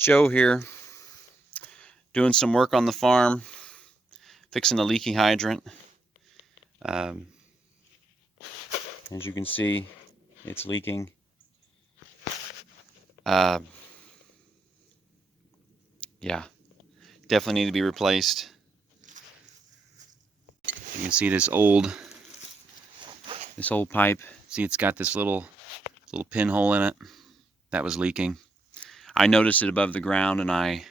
Joe here, doing some work on the farm, fixing a leaky hydrant. As you can see, it's leaking. Yeah, definitely need to be replaced. You can see this old pipe. See, it's got this little pinhole in it that was leaking. I noticed it above the ground, and I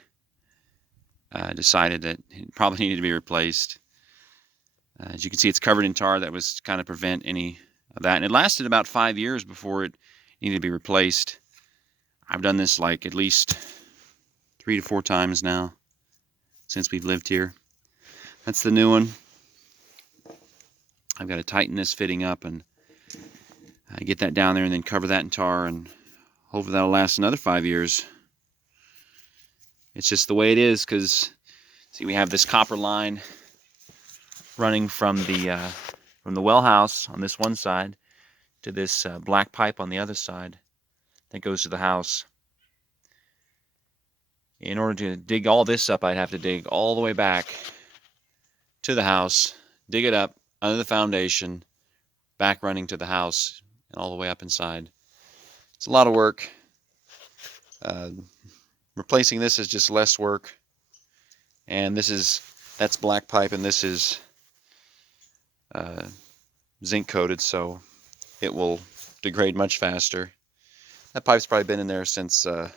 decided that it probably needed to be replaced. As you can see, it's covered in tar. That was kind of prevent any of that, and it lasted about 5 years before it needed to be replaced. I've done this like at least 3 to 4 times now since we've lived here. That's the new one. I've got to tighten this fitting up and get that down there and then cover that in tar, and hopefully that'll last another 5 years. It's just the way it is, because see, we have this copper line running from the well house on this one side to this black pipe on the other side that goes to the house. In order to dig all this up, I'd have to dig all the way back to the house, dig it up under the foundation, back running to the house, and all the way up inside. It's a lot of work. Replacing this is just less work. And that's black pipe, and this is zinc coated, so it will degrade much faster. That pipe's probably been in there since the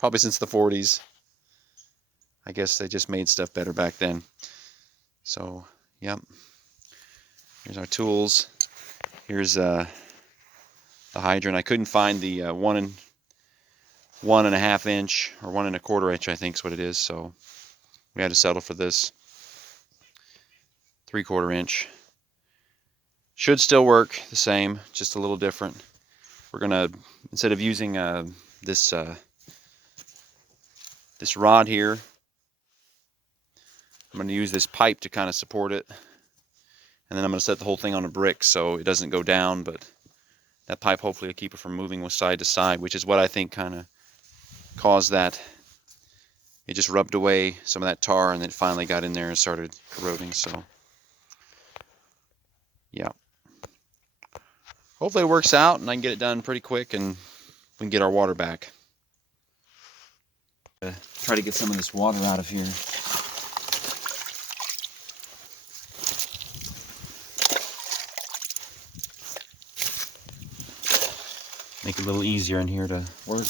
40s. I guess they just made stuff better back then. So, yep. Here's our tools. Here's the hydrant. I couldn't find the 1 1.5 inch or 1 1/4 inch, I think is what it is. So we had to settle for this 3/4 inch. Should still work the same, just a little different. We're gonna, instead of using this rod here, I'm going to use this pipe to kind of support it, and then I'm going to set the whole thing on a brick so it doesn't go down, but that pipe hopefully will keep it from moving side to side, which is what I think kind of caused that. It just rubbed away some of that tar, and then it finally got in there and started corroding. So yeah, hopefully it works out and I can get it done pretty quick and we can get our water back. Try to get some of this water out of here. Make it a little easier in here to work.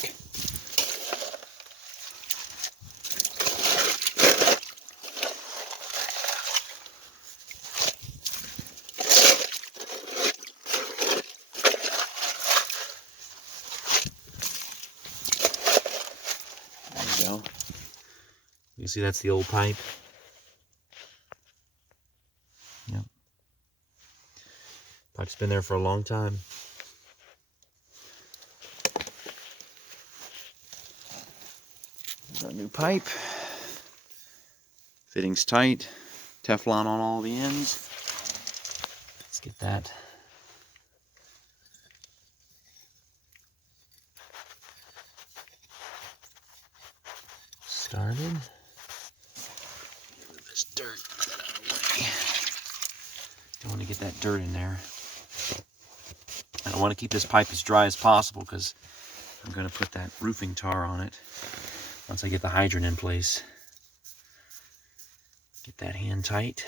There you go. You can see that's the old pipe. Yep. Pipe's been there for a long time. Our new pipe. Fittings tight. Teflon on all the ends. Let's get that started. Move this dirt out of the way. Don't want to get that dirt in there. I don't want to keep this pipe as dry as possible because I'm going to put that roofing tar on it once I get the hydrant in place. Get that hand tight.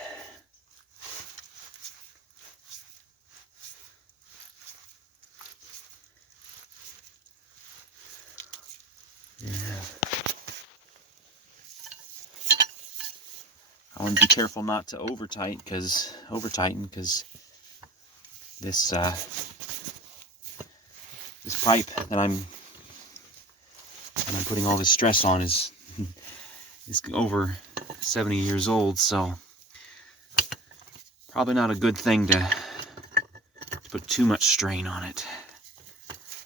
Yeah. I want to be careful not to over tighten because this pipe that I'm putting all this stress on is over 70 years old, so probably not a good thing to put too much strain on it.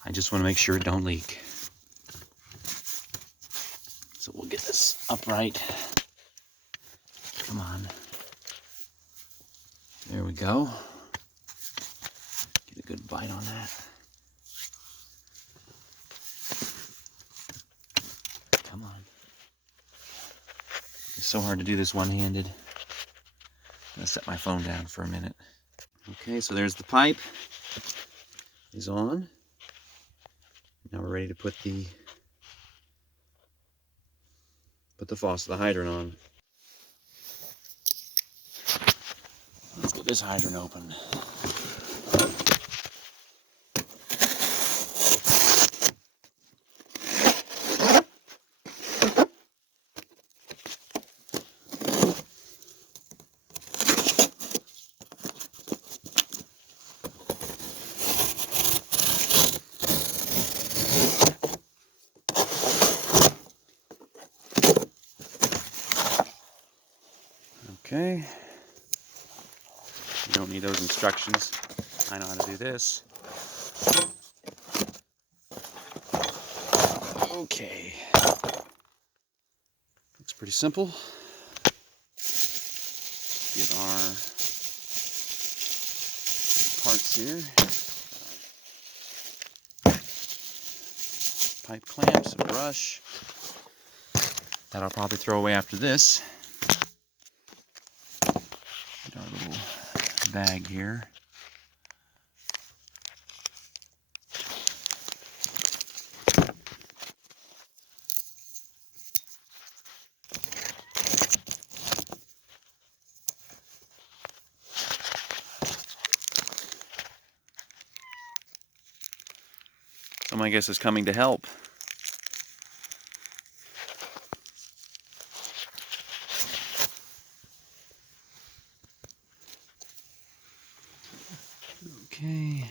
I just want to make sure it don't leak. So we'll get this upright. Come on. There we go. Get a good bite on that. Come on. so hard to do this one-handed. I'm gonna set my phone down for a minute. Okay, so there's the pipe. Is on. Now we're ready to put the faucet, the hydrant on. Let's get this hydrant open. Okay. You don't need those instructions. I know how to do this. Okay. Looks pretty simple. Get our parts here. Pipe clamps, a brush. That I'll probably throw away after this. Get our little bag here. Someone, I guess, is coming to help. Okay.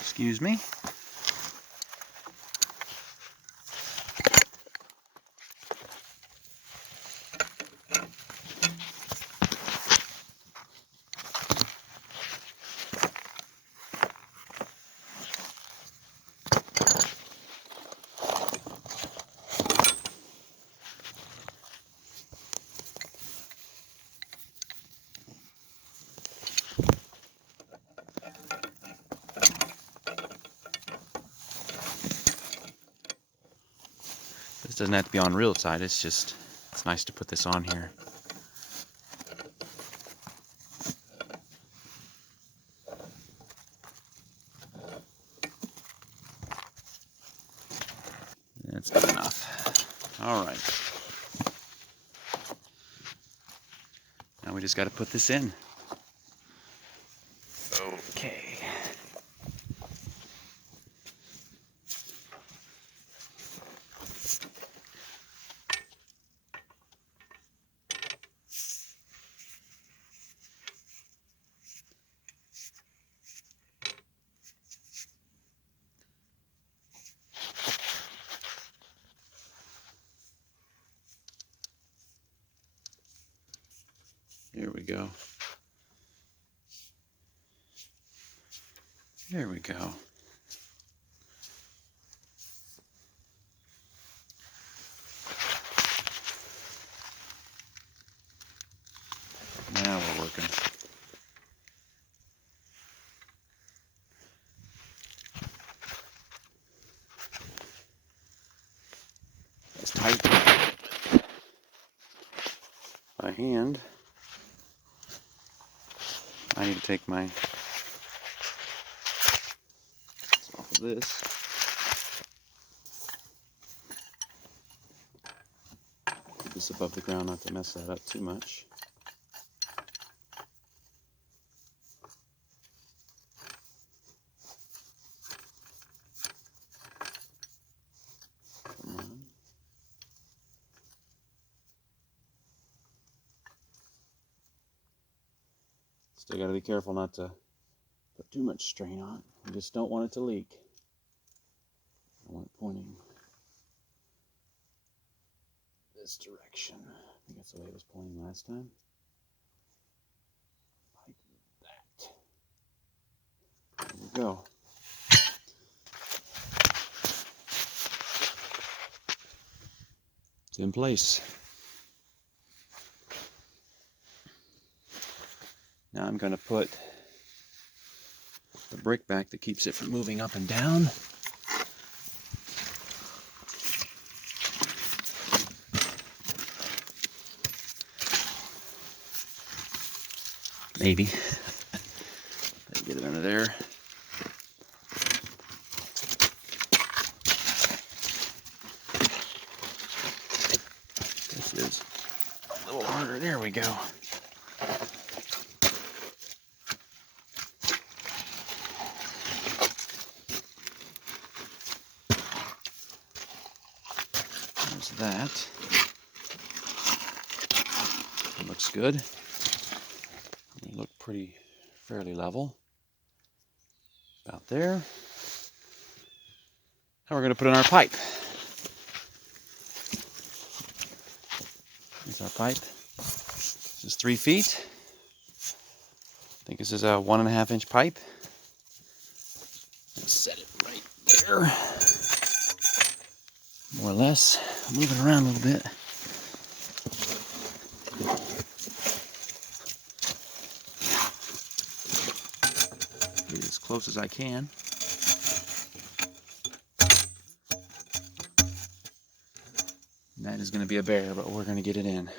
Excuse me. This doesn't have to be on real side, it's nice to put this on here. That's good enough. All right. Now we just got to put this in. Okay. Here we go. There we go. Now we're working. It's tight by hand. I need to take my off of this. Put this above the ground not to mess that up too much. Come on. Still got to be careful not to put too much strain on. You just don't want it to leak. I want it pointing this direction. I think that's the way it was pointing last time. Like that. There we go. in place. Now I'm going to put the brick back that keeps it from moving up and down. Maybe. Get it under there. This is a little harder. There we go. There's that. It looks good. They look fairly level. About there. Now we're going to put in our pipe. Here's our pipe. This is 3 feet. I think this is a 1.5 inch pipe. Let's set it right there. More or less. Move it around a little bit. Get as close as I can. And that is going to be a bear, but we're going to get it in.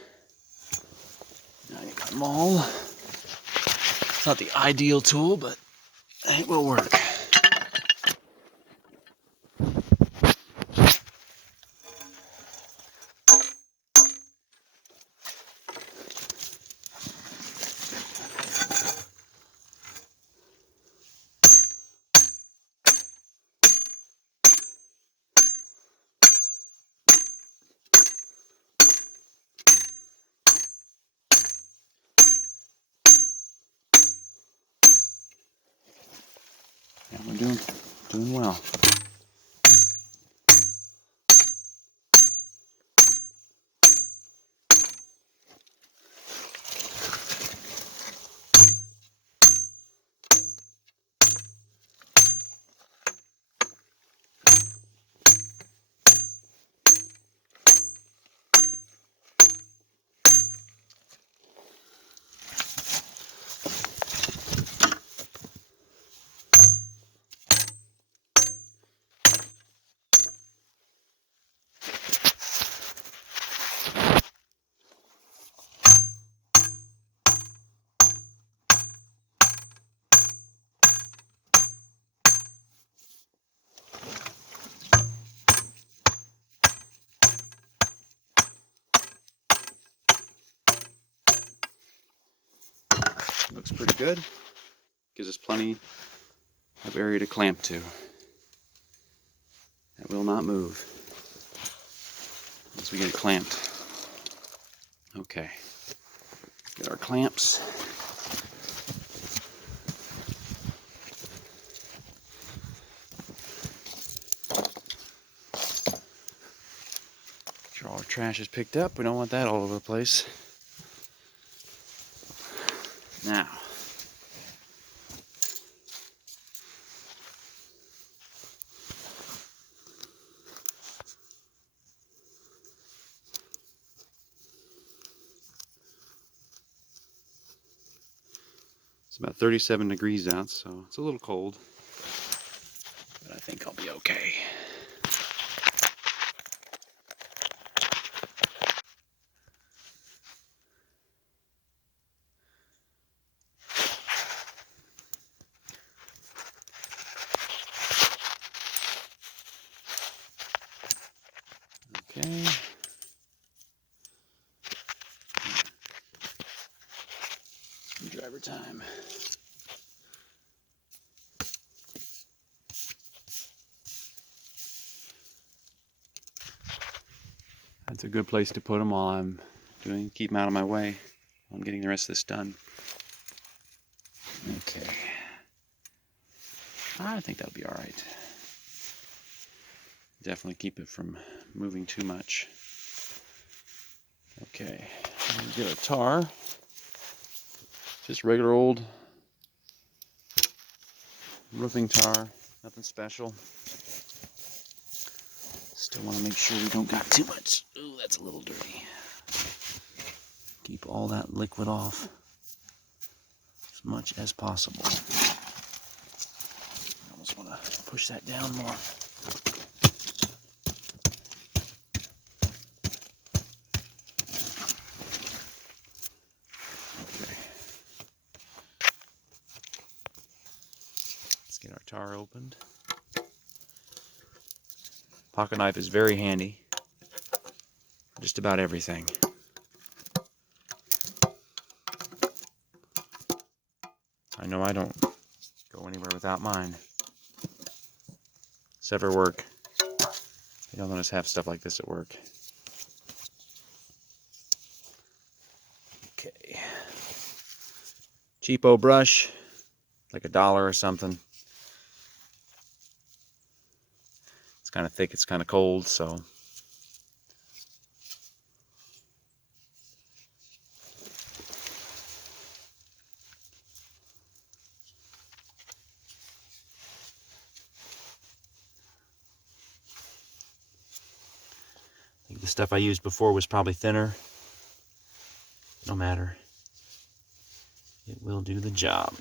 Now I got my maul. It's not the ideal tool, but it will work. Yeah, we're doing well. Looks pretty good. Gives us plenty of area to clamp to. That will not move once we get it clamped. Okay, get our clamps. Make sure all our trash is picked up. We don't want that all over the place. Now, it's about 37 degrees out, so it's a little cold, but I think I'll be okay. Okay. Screwdriver time. That's a good place to put them while I'm keep them out of my way while I'm getting the rest of this done. Okay. I think that'll be all right. Definitely keep it from moving too much. Okay, let's get a tar. Just regular old roofing tar, nothing special. Still want to make sure we don't got too much. Ooh, that's a little dirty. Keep all that liquid off as much as possible. I almost want to push that down more. Okay. Let's get our tar opened. Pocket knife is very handy for just about everything. I know I don't go anywhere without mine. Except for work. You don't let us have stuff like this at work. Okay. Cheapo brush, like $1 or something. It's kind of thick, it's kind of cold, so. I think the stuff I used before was probably thinner. No matter. It will do the job.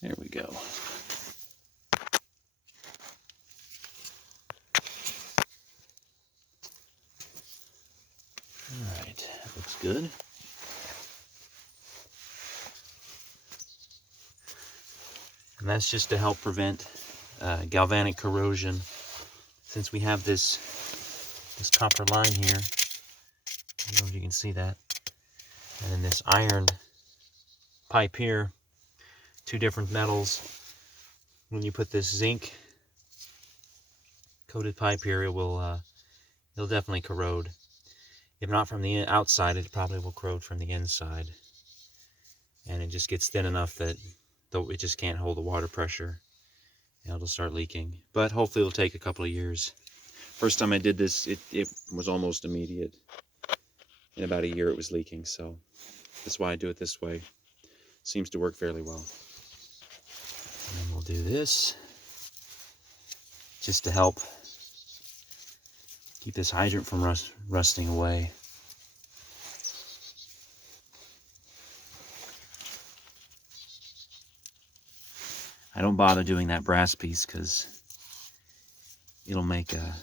There we go. All right, that looks good. And that's just to help prevent galvanic corrosion. Since we have this copper line here, I don't know if you can see that, and then this iron pipe here, two different metals. When you put this zinc coated pipe here, it'll definitely corrode. If not from the outside, it probably will corrode from the inside. And it just gets thin enough that it just can't hold the water pressure. And it'll start leaking. But hopefully it'll take a couple of years. First time I did this, it was almost immediate. In about a year it was leaking, so that's why I do it this way. Seems to work fairly well. And then we'll do this just to help keep this hydrant from rusting away. I don't bother doing that brass piece because it'll make a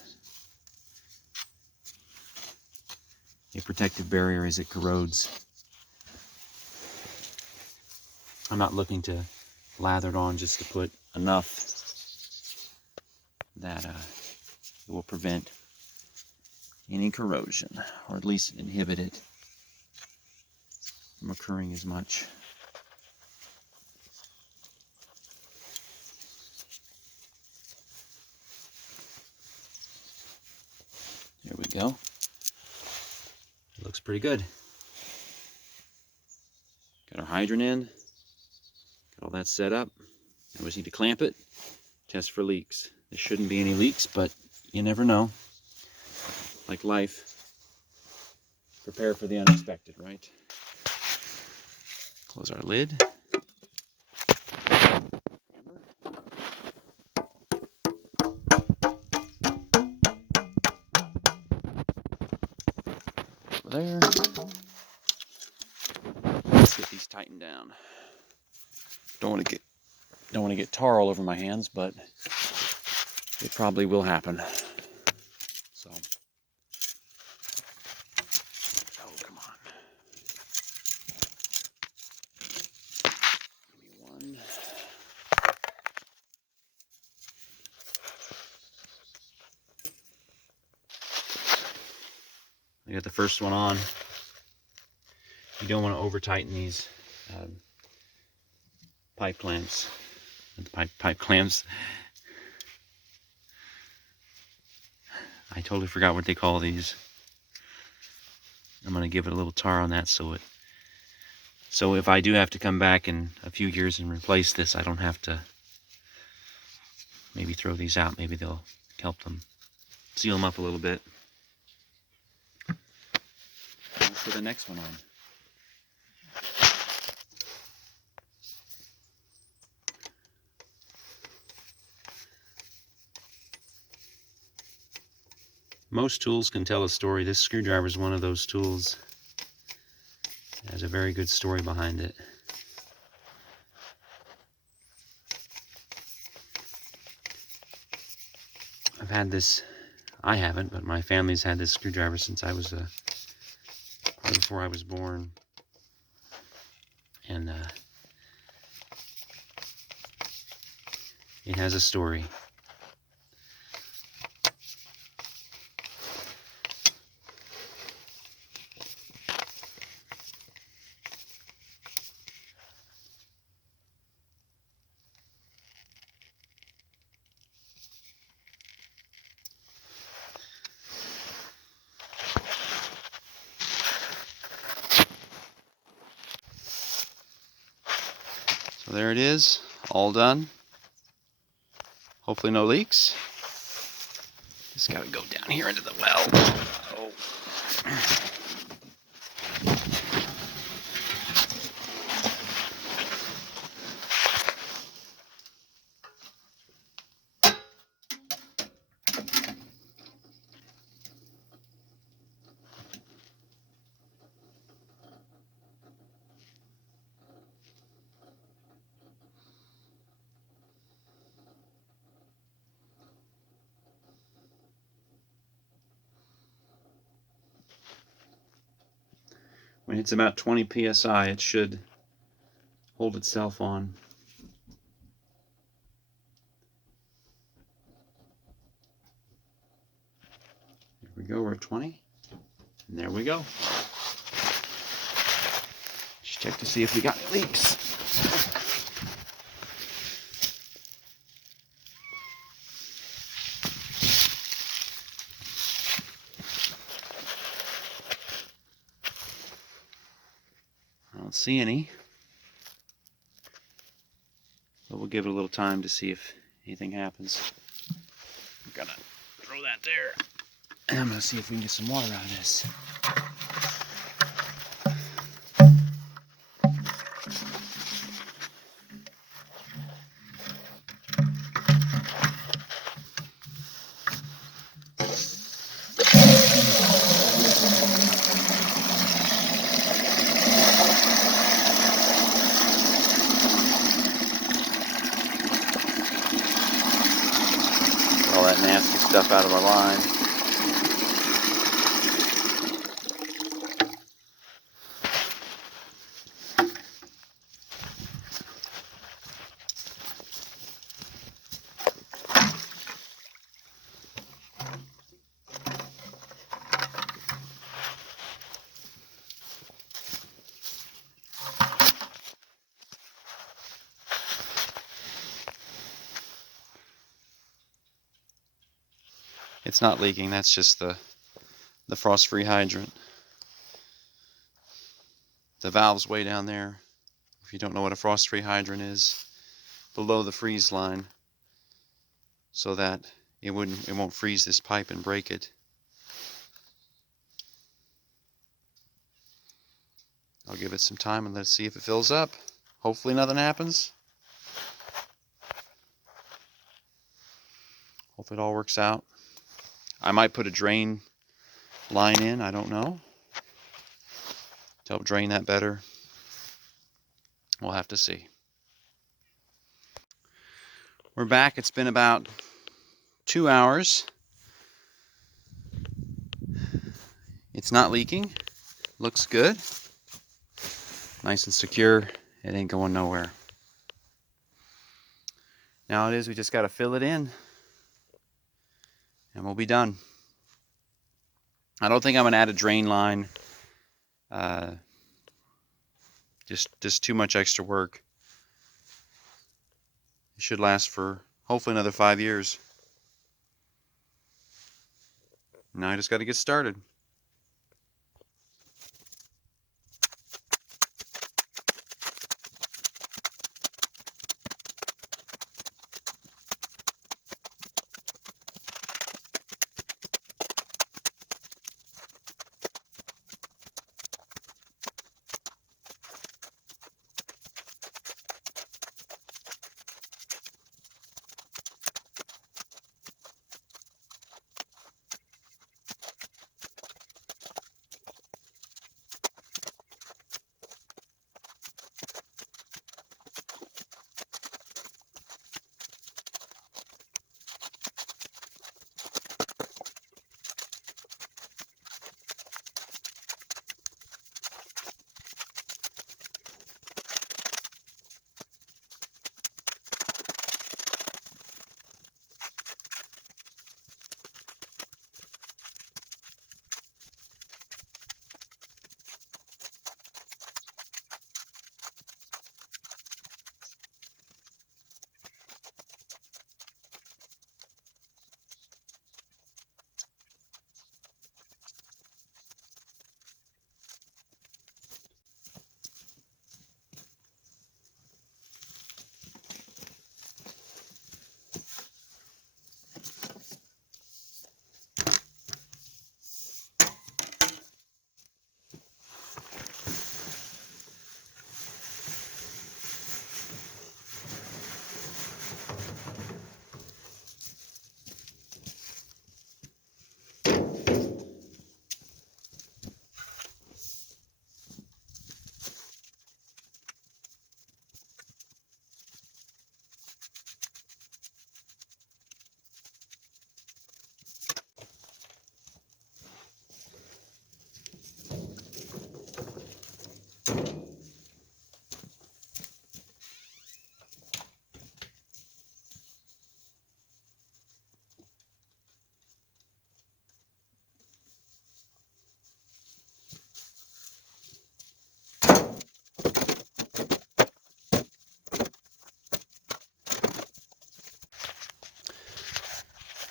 protective barrier as it corrodes. I'm not looking to lather it on, just to put enough that it will prevent any corrosion, or at least inhibit it from occurring as much. There we go. It looks pretty good. Got our hydrant in. Got all that set up. Now we just need to clamp it. Test for leaks. There shouldn't be any leaks, but you never know. Like life. Prepare for the unexpected, right? Close our lid. There. Let's get these tightened down. Don't want to get tar all over my hands, but it probably will happen. So, oh, come on. Give me one. I got the first one on. You don't want to over tighten these pipe clamps. Pipe clamps. I totally forgot what they call these. I'm going to give it a little tar on that so if I do have to come back in a few years and replace this, I don't have to maybe throw these out. Maybe they'll help them seal them up a little bit. Let's put the next one on. Most tools can tell a story. This screwdriver is one of those tools. It has a very good story behind it. I've had this, I haven't, but my family's had this screwdriver since I was probably before I was born. And it has a story. So there it is, all done. Hopefully no leaks. Just gotta go down here into the well. Oh. When it's about 20 psi, it should hold itself on. There we go, we're at 20. And there we go. Just check to see if we got any leaks. I don't see any. But we'll give it a little time to see if anything happens. I'm gonna throw that there. And I'm gonna see if we can get some water out of this. All that nasty stuff out of our line. It's not leaking, that's just the frost-free hydrant. The valve's way down there. If you don't know what a frost-free hydrant is, below the freeze line, so that it won't freeze this pipe and break it. I'll give it some time and let's see if it fills up. Hopefully nothing happens. Hope it all works out. I might put a drain line in, I don't know, to help drain that better. We'll have to see. We're back. It's been about 2 hours. It's not leaking. Looks good. Nice and secure. It ain't going nowhere. Now it is, we just got to fill it in and we'll be done. I don't think I'm going to add a drain line. Just too much extra work. It should last for hopefully another 5 years. Now I just got to get started.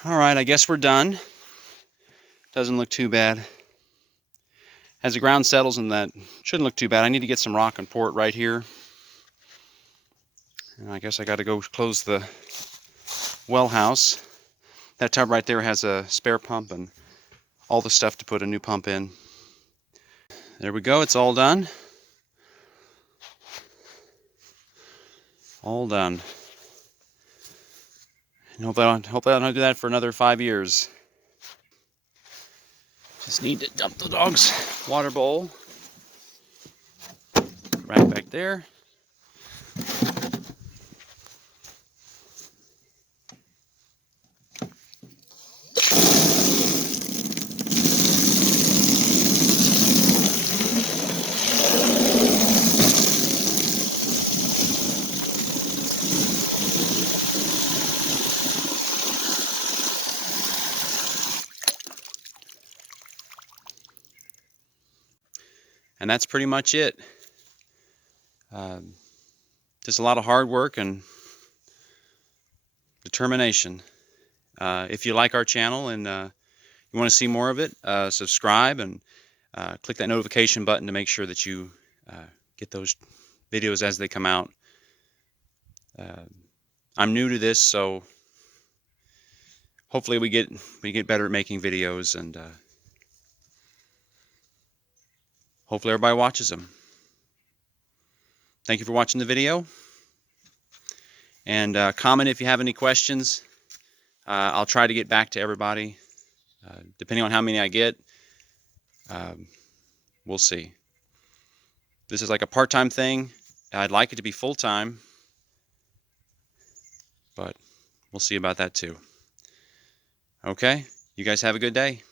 All right, I guess we're done. Doesn't look too bad. As the ground settles, and that shouldn't look too bad. I need to get some rock and pour it right here. And I guess I got to go close the well house. That tub right there has a spare pump and all the stuff to put a new pump in. There we go, it's all done. All done. And hopefully I don't do that for another 5 years. Just need to dump the dog's water bowl right back there. And that's pretty much it. Just a lot of hard work and determination. If you like our channel and you want to see more of it, subscribe and click that notification button to make sure that you get those videos as they come out. I'm new to this, so hopefully we get better at making videos, and hopefully everybody watches them. Thank you for watching the video, and comment if you have any questions. I'll try to get back to everybody. Depending on how many I get, we'll see. This is like a part-time thing. I'd like it to be full-time, but we'll see about that too. Okay, you guys have a good day.